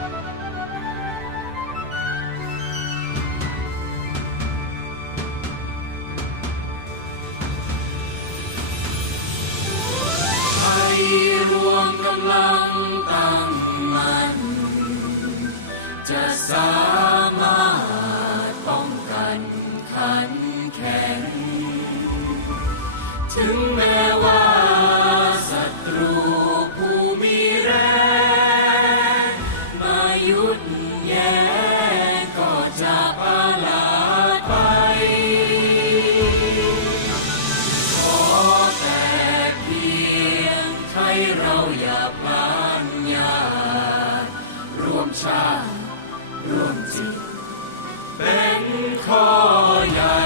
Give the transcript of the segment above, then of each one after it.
ให้รวมกำลังตั้งมั่นจะสามารถป้องกันขันแข็ง ถึงแม้ ชาติร่วมจิต เป็นข้อใหญ่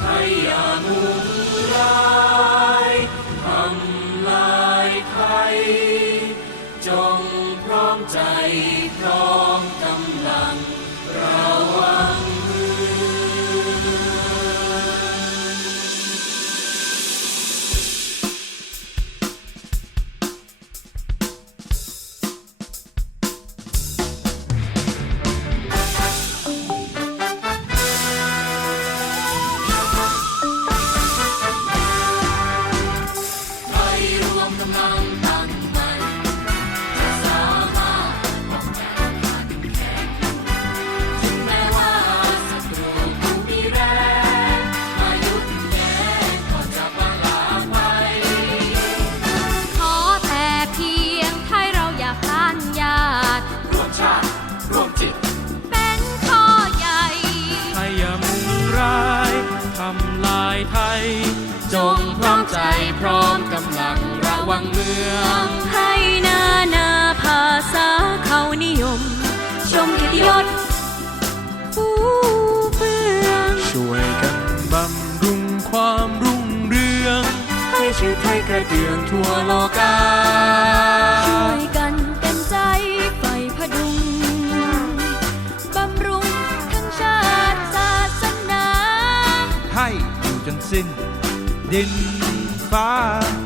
ให้อย่ามุ่งร้ายทำลายใครจงพร้อมใจพร้อม ร้อมกำลังระวังเมือง ให้นานาภาษาเขานิยม ชมเกียรติยศผู้เฟืองช่วยกันบำรุงความรุ่งเรือง ให้ชื่อไทยกระเดืองทั่วโลกาช่วยกันเต็มใจไฟพดุงบำรุงทั้งชาติศาสนา ให้อยู่จนสิ้นดิน fire